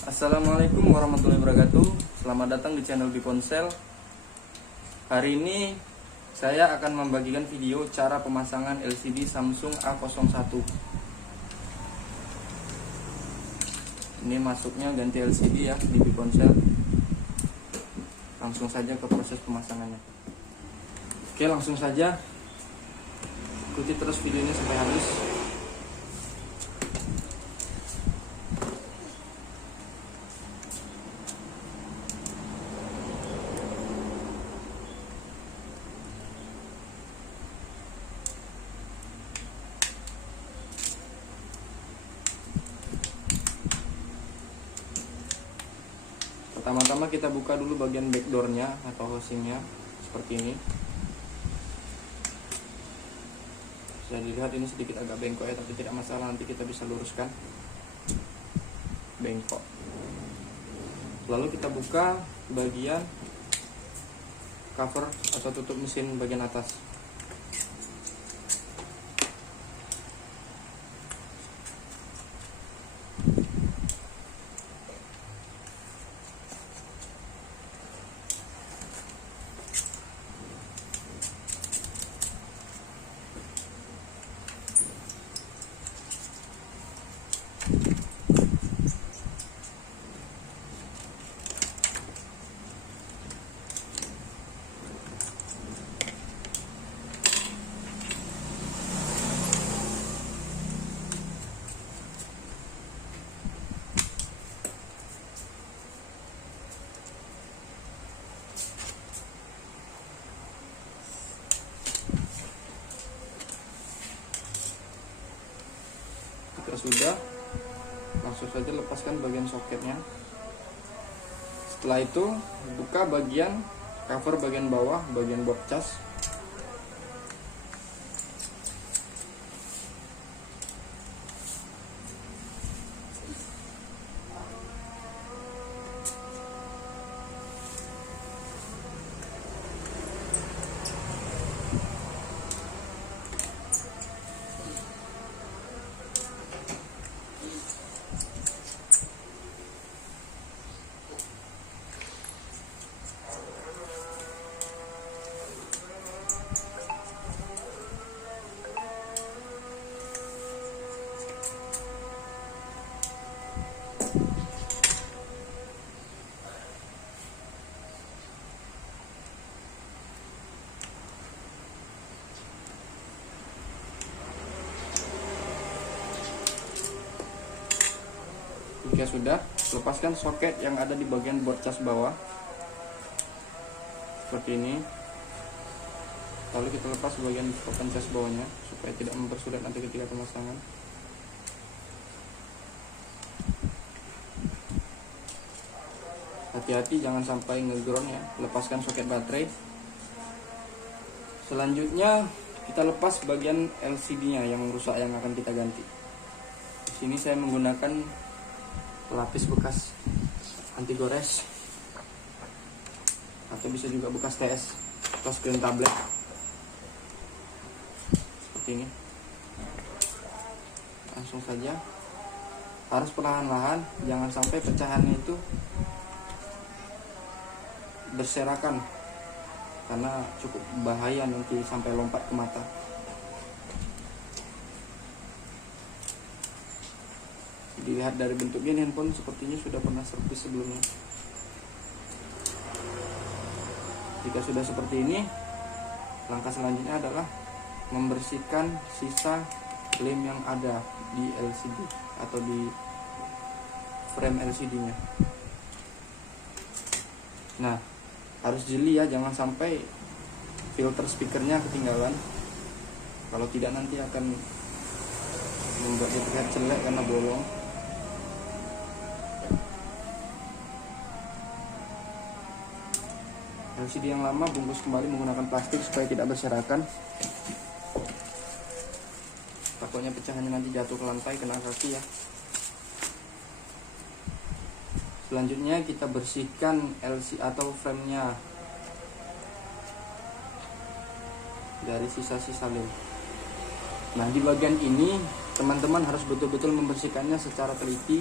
Assalamualaikum warahmatullahi wabarakatuh. Selamat datang di channel Biponsel. Hari ini saya akan membagikan video cara pemasangan LCD Samsung A01. Ini masuknya ganti LCD ya di Biponsel. Langsung saja ke proses pemasangannya. Oke, langsung saja. Ikuti terus videonya sampai habis. Pertama-tama kita buka dulu bagian backdoornya atau housingnya seperti ini. Bisa dilihat ini sedikit agak bengkok ya, tapi tidak masalah, nanti kita bisa luruskan bengkok. Lalu kita buka bagian cover atau tutup mesin bagian atas. Jika sudah, langsung saja lepaskan bagian soketnya. Setelah itu buka bagian cover bagian bawah, bagian board cas. Jika sudah, lepaskan soket yang ada di bagian board cas bawah seperti ini. Lalu kita lepas bagian open cas bawahnya supaya tidak mempersulit nanti ketika pemasangan. Hati-hati jangan sampai ngeground ya. Lepaskan soket baterai. Selanjutnya kita lepas bagian LCD-nya yang rusak yang akan kita ganti. Di sini saya menggunakan lapis bekas anti gores atau bisa juga bekas TS atau screen tablet seperti ini. Langsung saja, harus perlahan-lahan, jangan sampai pecahannya itu berserakan karena cukup bahaya nanti sampai lompat ke mata. Dilihat dari bentuknya, ini handphone sepertinya sudah pernah servis sebelumnya. Jika sudah seperti ini, langkah selanjutnya adalah membersihkan sisa lem yang ada di LCD atau di frame LCD-nya. Nah, harus jeli ya, jangan sampai filter speakernya ketinggalan. Kalau tidak nanti akan membuat dia terlihat jelek karena bolong. LCD yang lama bungkus kembali menggunakan plastik supaya tidak berserakan. Takutnya pecahannya nanti jatuh ke lantai, kena kaki ya. Selanjutnya kita bersihkan LCD atau frame-nya dari sisa-sisa lem. Nah, di bagian ini teman-teman harus betul-betul membersihkannya secara teliti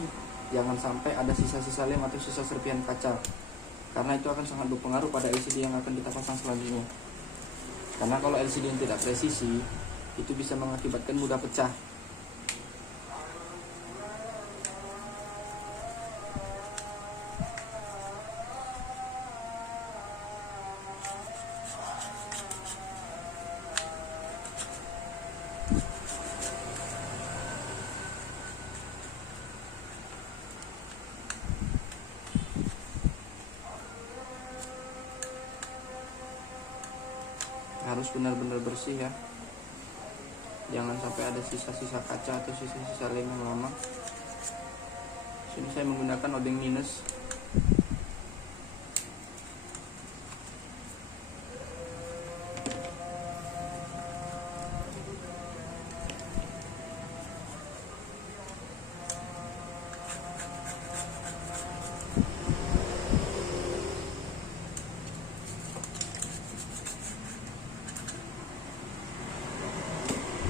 jangan sampai ada sisa-sisa lem atau sisa serpihan kaca, karena itu akan sangat berpengaruh pada LCD yang akan kita pasang selanjutnya. Karena kalau LCD yang tidak presisi, itu bisa mengakibatkan mudah pecah. Harus benar-benar bersih ya, jangan sampai ada sisa-sisa kaca atau sisa-sisa lem yang lama. Sini saya menggunakan obeng minus.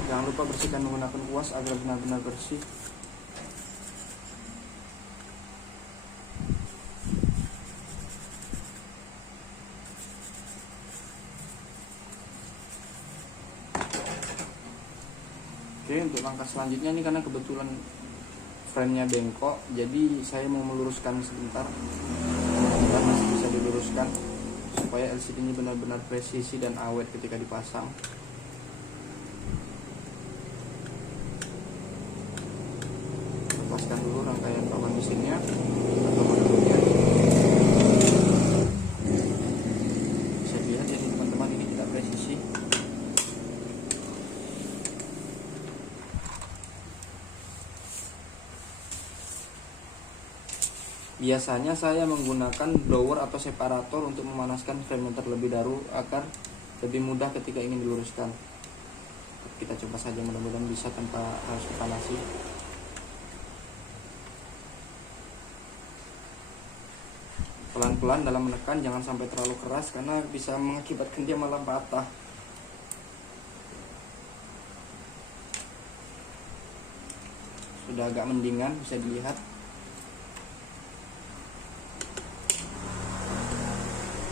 Jangan lupa bersihkan menggunakan kuas agar benar-benar bersih. Oke, untuk langkah selanjutnya ini karena kebetulan frame-nya bengkok, jadi saya mau meluruskan sebentar. Mudah-mudahan masih bisa diluruskan supaya LCD ini benar-benar presisi dan awet ketika dipasang. Lepaskan dulu rangkaian papan mesinnya atau modulnya. Bisa dilihat ya teman-teman, ini tidak presisi. Biasanya saya menggunakan blower atau separator untuk memanaskan frame terlebih dahulu agar lebih mudah ketika ingin diluruskan. Kita coba saja, mudah-mudahan bisa tanpa harus dipanasi. Pelan-pelan dalam menekan, jangan sampai terlalu keras karena bisa mengakibatkan dia malah patah. Sudah agak mendingan, bisa dilihat.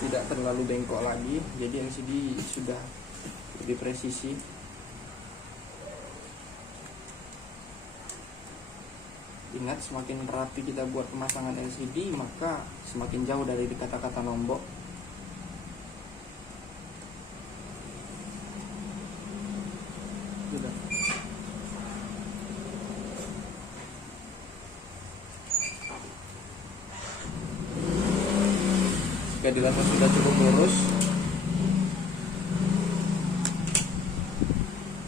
Tidak terlalu bengkok lagi, jadi LCD sudah lebih presisi. Ingat, semakin rapi kita buat pemasangan LCD, maka semakin jauh dari kata-kata nombok. Sudah. Jika dirasa sudah cukup lurus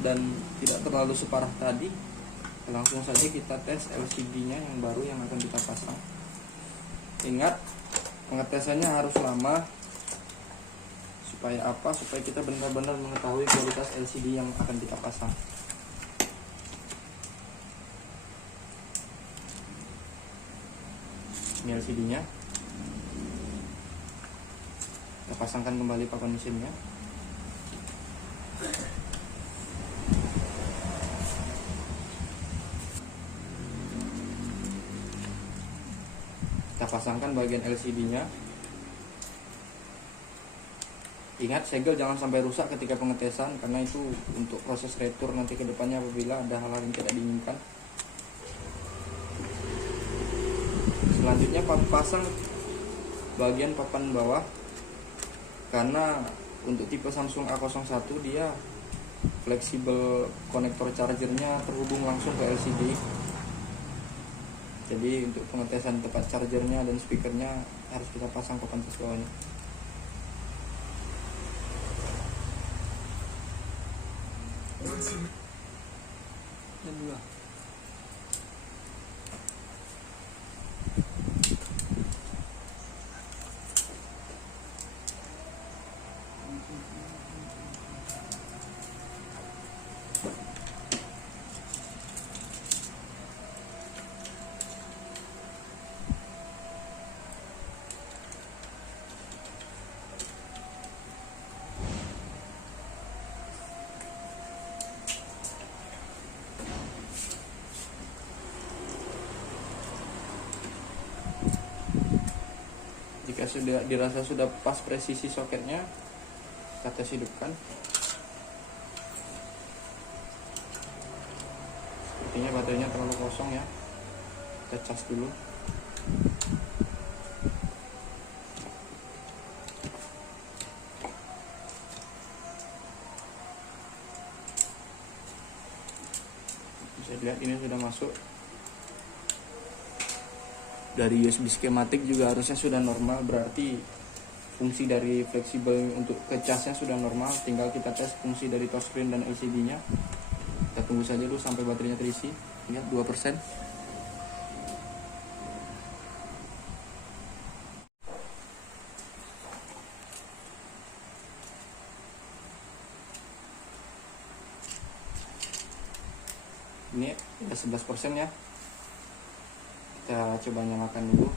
dan tidak terlalu separah tadi, langsung saja kita tes LCD-nya yang baru yang akan kita pasang. Ingat, pengetesannya harus lama. Supaya apa? Supaya kita benar-benar mengetahui kualitas LCD yang akan kita pasang. Ini LCD-nya. Kita pasangkan kembali papan mesinnya. Kita pasangkan bagian LCD-nya. Ingat, segel jangan sampai rusak ketika pengetesan, karena itu untuk proses retur nanti ke depannya apabila ada hal-hal yang tidak diinginkan. Selanjutnya pasang bagian papan bawah, karena untuk tipe Samsung A01 dia fleksibel, konektor chargernya terhubung langsung ke LCD. Jadi untuk pengetesan tempat chargernya dan speakernya harus kita pasang papan tes bawahnya. Dan dua. Jika sudah dirasa sudah pas presisi soketnya, kita tes hidupkan. Sepertinya baterainya terlalu kosong ya, kita cas dulu. Bisa dilihat ini sudah masuk. Dari USB skematik juga harusnya sudah normal, berarti fungsi dari fleksibel untuk kecasnya sudah normal. Tinggal kita tes fungsi dari touchscreen dan LCD nya. Kita tunggu saja dulu sampai baterainya terisi. Lihat 2%. Ini udah 11% ya. Kita coba nyalakan dulu.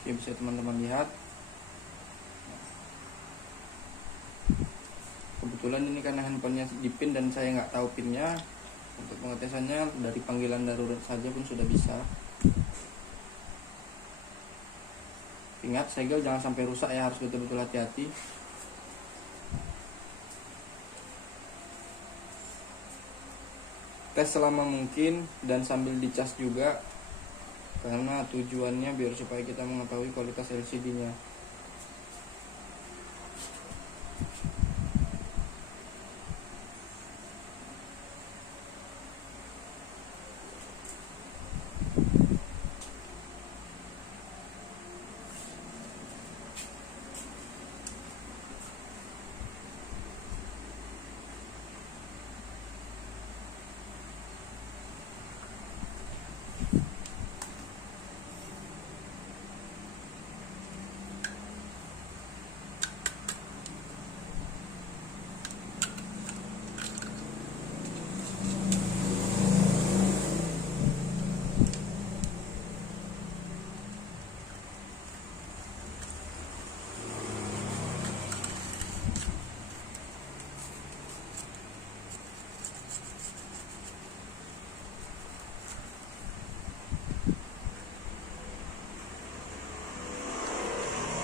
Oke, bisa teman-teman lihat. Kebetulan ini karena handphonenya dipin dan saya nggak tahu pinnya. Untuk pengetesannya dari panggilan darurat saja pun sudah bisa. Ingat, segel jangan sampai rusak ya, harus betul-betul hati-hati. Tes selama mungkin dan sambil dicas juga, karena tujuannya biar supaya kita mengetahui kualitas LCD-nya.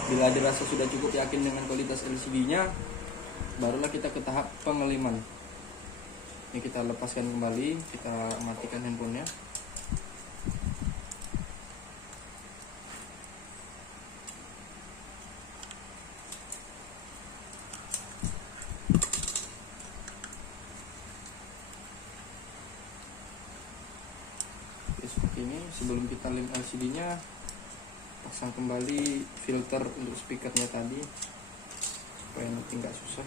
Bila dirasa sudah cukup yakin dengan kualitas LCD-nya, barulah kita ke tahap pengeliman. Ini kita lepaskan kembali, kita matikan handphonenya. Oke, seperti ini. Sebelum kita lem LCD-nya, pasang kembali filter untuk speakernya tadi supaya nanti nggak susah.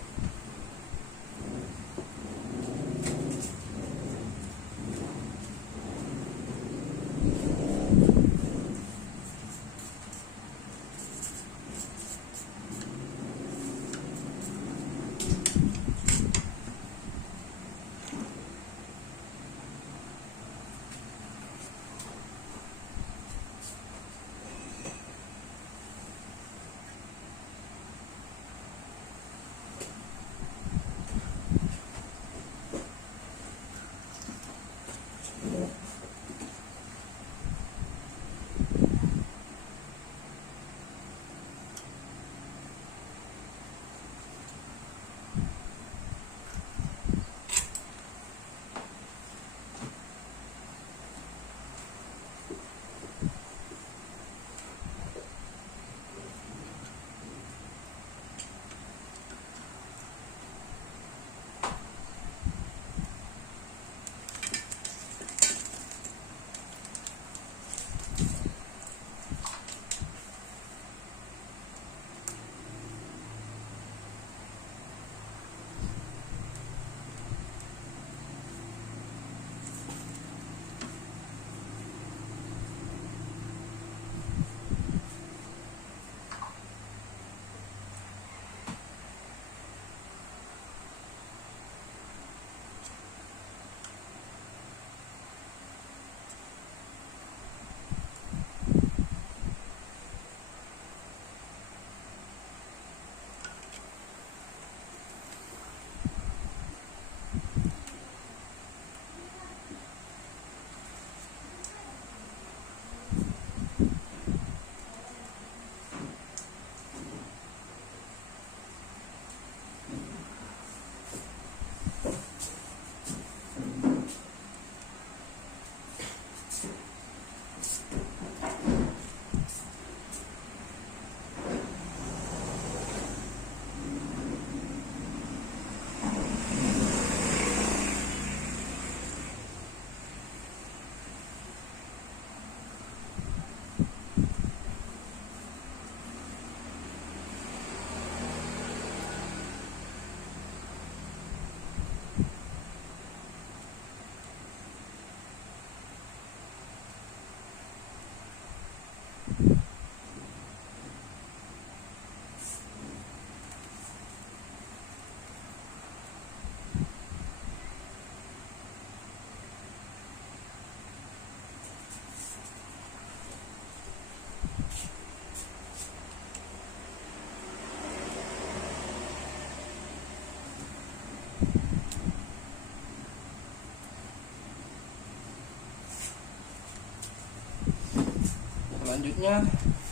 Selanjutnya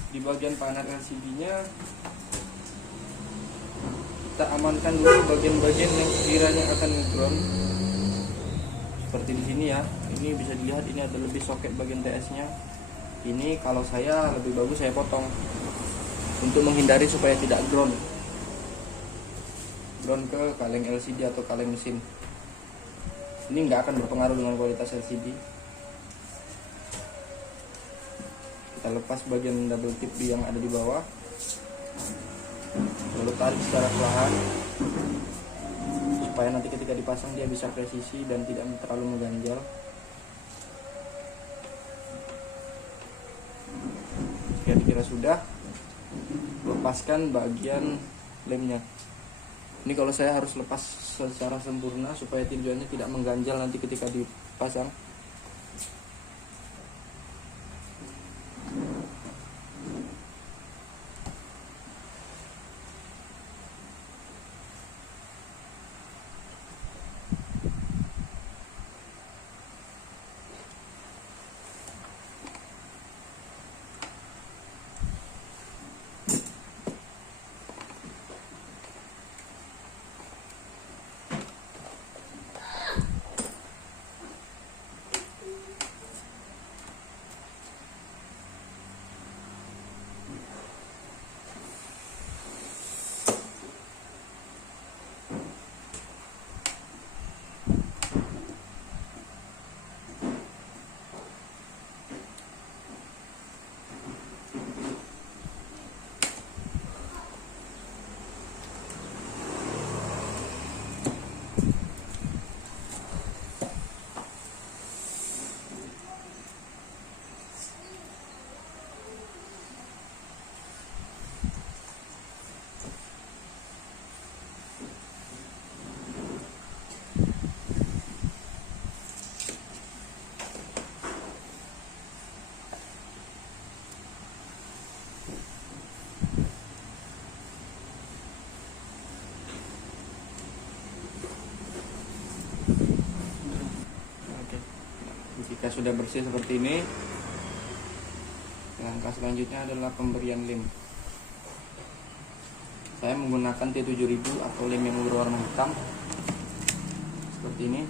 di bagian panel LCD-nya kita amankan dulu bagian-bagian yang sekiranya akan ground. Seperti di sini ya. Ini bisa dilihat ini ada lebih soket bagian TS-nya. Ini kalau saya lebih bagus saya potong untuk menghindari supaya tidak ground ke kaleng LCD atau kaleng mesin. Ini nggak akan berpengaruh dengan kualitas LCD. Kita lepas bagian double tip yang ada di bawah, lalu tarik secara perlahan supaya nanti ketika dipasang dia bisa presisi dan tidak terlalu mengganjal. Jika dikira sudah, lepaskan bagian lemnya. Ini kalau saya harus lepas secara sempurna supaya tujuannya tidak mengganjal nanti ketika dipasang. Jika sudah bersih seperti ini, langkah selanjutnya adalah pemberian lem. Saya menggunakan T7000 atau lem yang berwarna hitam seperti ini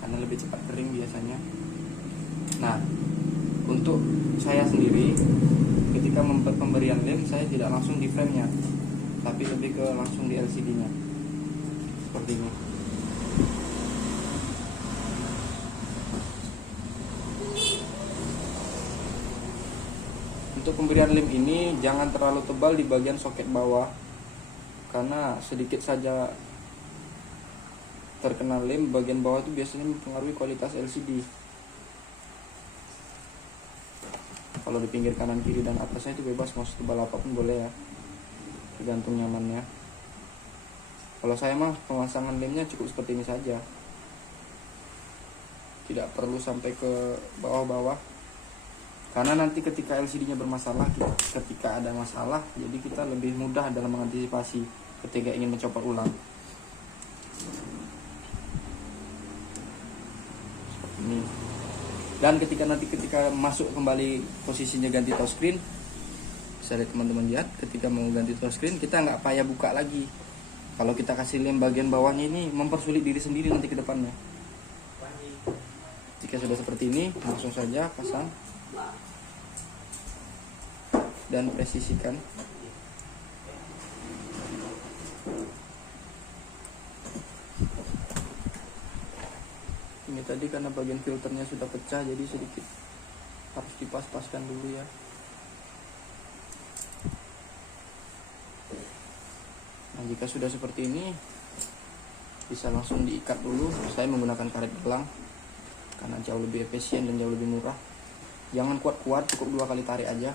karena lebih cepat kering biasanya. Nah, untuk saya sendiri ketika pemberian lem saya tidak langsung di frame-nya, tapi lebih ke langsung di LCD-nya seperti ini. Untuk pemberian lem ini jangan terlalu tebal di bagian soket bawah, karena sedikit saja terkena lem bagian bawah itu biasanya mempengaruhi kualitas LCD. Kalau di pinggir kanan kiri dan atasnya itu bebas, mau setebal apapun boleh ya, tergantung nyamannya. Kalau saya mah pemasangan lemnya cukup seperti ini saja, tidak perlu sampai ke bawah-bawah. Karena nanti ketika LCD-nya bermasalah, ketika ada masalah, jadi kita lebih mudah dalam mengantisipasi ketika ingin mencopot ulang. Seperti ini. Dan ketika masuk kembali posisinya ganti touchscreen, bisa lihat teman-teman lihat, ketika mau ganti touchscreen kita nggak payah buka lagi. Kalau kita kasih lem bagian bawahnya ini mempersulit diri sendiri nanti ke depannya. Jika sudah seperti ini, langsung saja pasang dan presisikan. Ini tadi karena bagian filternya sudah pecah, jadi sedikit harus dipas-paskan dulu ya. Nah, jika sudah seperti ini bisa langsung diikat dulu. Saya menggunakan karet gelang karena jauh lebih efisien dan jauh lebih murah. Jangan kuat-kuat, cukup 2 kali tarik aja.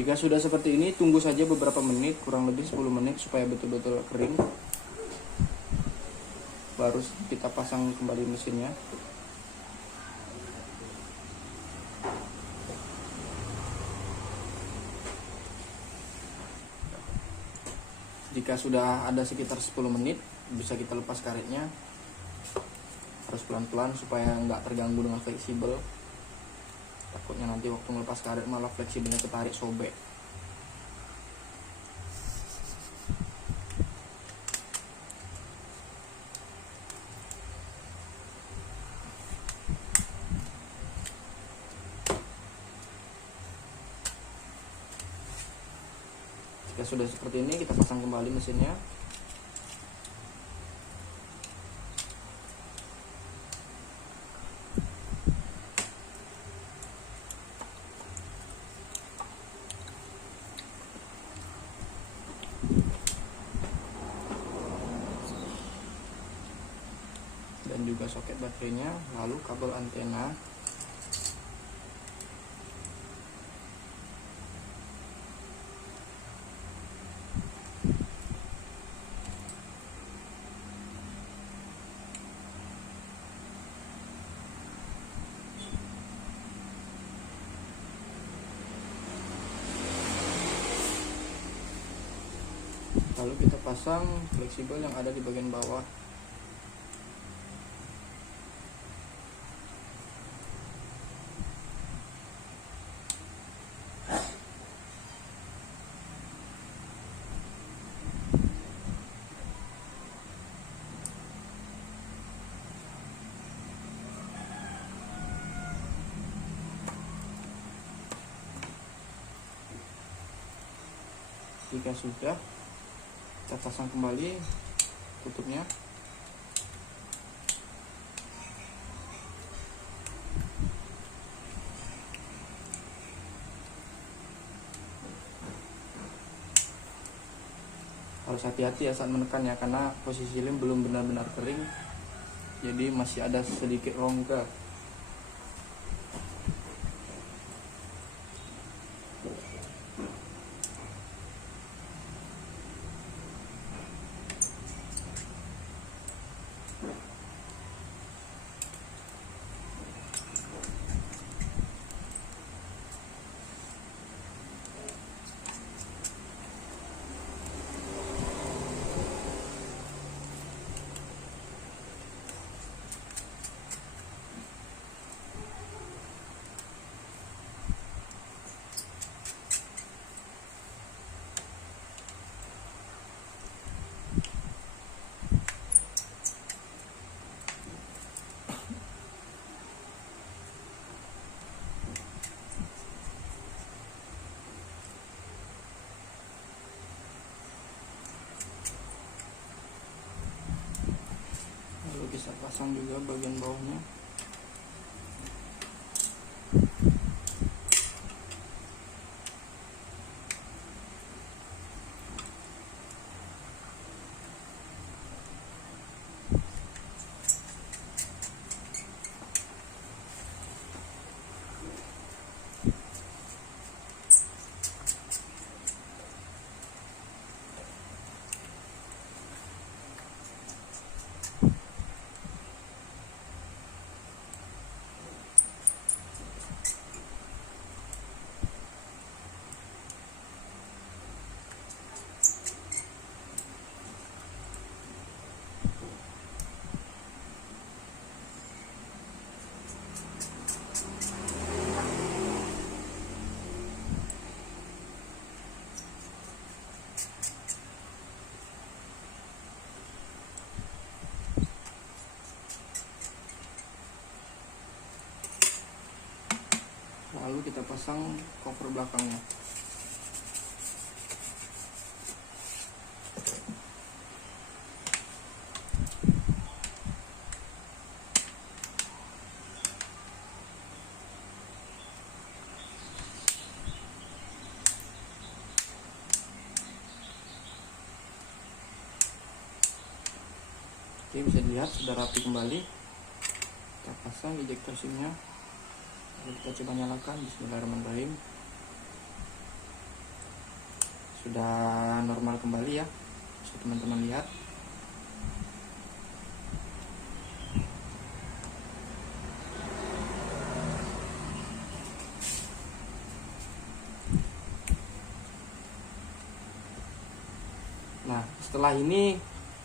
Jika sudah seperti ini, tunggu saja beberapa menit, kurang lebih 10 menit supaya betul-betul kering. Baru kita pasang kembali mesinnya. Jika sudah ada sekitar 10 menit, bisa kita lepas karetnya. Harus pelan-pelan supaya nggak terganggu dengan fleksibel. Takutnya nanti waktu melepas karet malah fleksibelnya ketarik sobek. Jika sudah seperti ini, kita pasang kembali mesinnya. Dan juga soket baterainya, lalu kabel antena. Lalu kita pasang fleksibel yang ada di bagian bawah. Jika sudah, kita pasang kembali tutupnya. Harus hati-hati ya saat menekan ya, karena posisi lem belum benar-benar kering, jadi masih ada sedikit rongga. Bisa pasang juga bagian bawahnya. Lalu kita pasang cover belakangnya. Oke, bisa dilihat sudah rapi kembali. Kita pasang ejector simnya. Lalu kita coba nyalakan. Bismillahirrahmanirrahim. Sudah normal kembali ya, bisa teman-teman lihat. Nah, setelah ini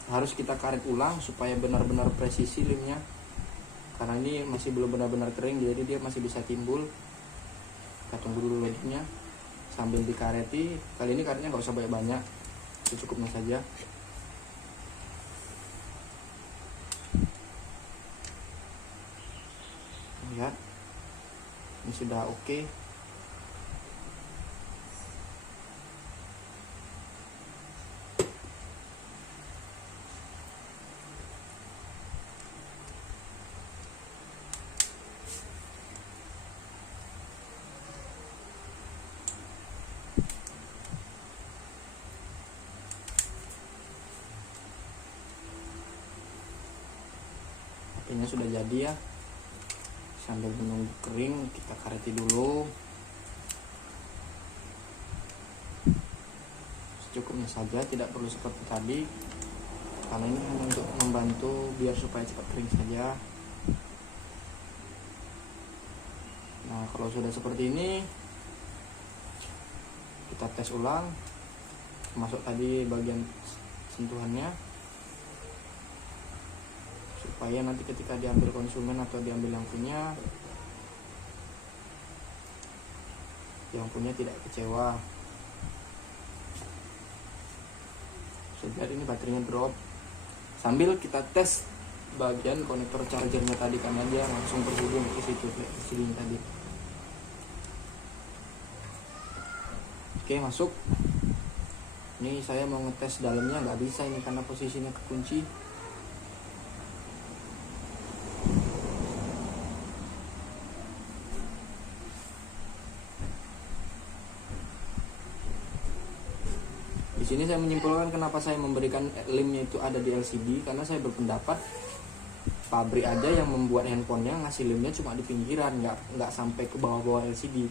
harus kita karet ulang supaya benar-benar presisi lemnya, karena ini masih belum benar-benar kering, jadi dia masih bisa timbul. Kita tunggu dulu loadingnya sambil dikareti. Kali ini karetnya nggak usah banyak-banyak, secukupnya saja. Lihat, ini sudah oke. Ini sudah jadi ya. Sambil menunggu kering, kita kareti dulu. Secukupnya saja, tidak perlu seperti tadi, karena ini hanya untuk membantu biar supaya cepat kering saja. Nah, kalau sudah seperti ini, kita tes ulang, masuk tadi bagian sentuhannya, supaya nanti ketika diambil konsumen atau diambil yang punya tidak kecewa. Sudah, ini baterainya drop. Sambil kita tes bagian konektor chargernya tadi, karena dia langsung berhubung ke situ sini tadi. Oke, masuk. Ini saya mau ngetes dalamnya, nggak bisa ini karena posisinya kekunci. Di sini saya menyimpulkan kenapa saya memberikan lemnya itu ada di LCD, karena saya berpendapat pabrik aja yang membuat handphonenya ngasih lemnya cuma di pinggiran, nggak sampai ke bawah-bawah LCD.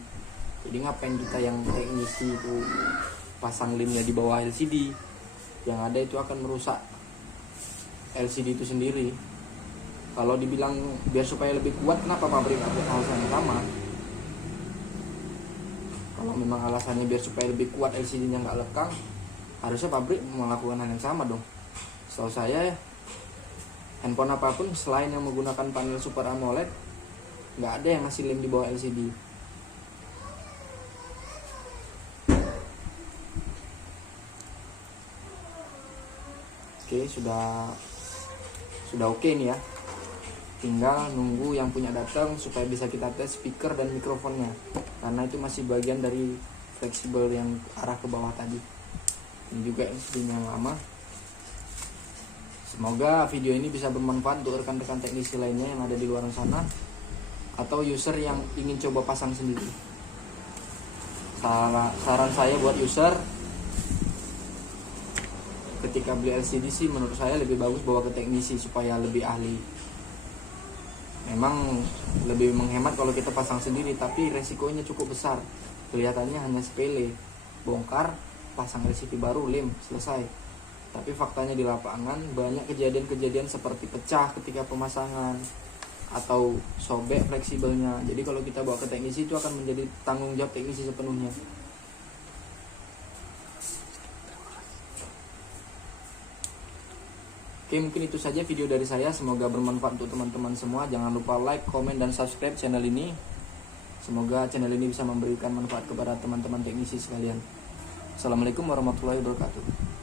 Jadi ngapain kita yang teknisi itu pasang lemnya di bawah LCD? Yang ada itu akan merusak LCD itu sendiri. Kalau dibilang biar supaya lebih kuat, kenapa pabrik alasannya sama? Kalau memang alasannya biar supaya lebih kuat LCD-nya nggak lekang, harusnya pabrik melakukan hal yang sama dong. Setahu saya handphone apapun selain yang menggunakan panel Super AMOLED, nggak ada yang ngasih lem di bawah LCD. Oke, sudah oke nih ya. Tinggal nunggu yang punya datang supaya bisa kita tes speaker dan mikrofonnya, karena itu masih bagian dari fleksibel yang arah ke bawah tadi. Ini juga LCD-nya yang lama. Semoga video ini bisa bermanfaat untuk rekan-rekan teknisi lainnya yang ada di luar sana, atau user yang ingin coba pasang sendiri. Saran saya buat user, ketika beli LCD sih menurut saya lebih bagus bawa ke teknisi supaya lebih ahli. Memang lebih menghemat kalau kita pasang sendiri, tapi resikonya cukup besar. Kelihatannya hanya sepele, bongkar, pasang LCD baru, lem, selesai. Tapi faktanya di lapangan banyak kejadian-kejadian seperti pecah ketika pemasangan atau sobek fleksibelnya. Jadi kalau kita bawa ke teknisi itu akan menjadi tanggung jawab teknisi sepenuhnya. Oke, mungkin itu saja video dari saya. Semoga bermanfaat untuk teman-teman semua. Jangan lupa like, komen, dan subscribe channel ini. Semoga channel ini bisa memberikan manfaat kepada teman-teman teknisi sekalian. Assalamualaikum warahmatullahi wabarakatuh.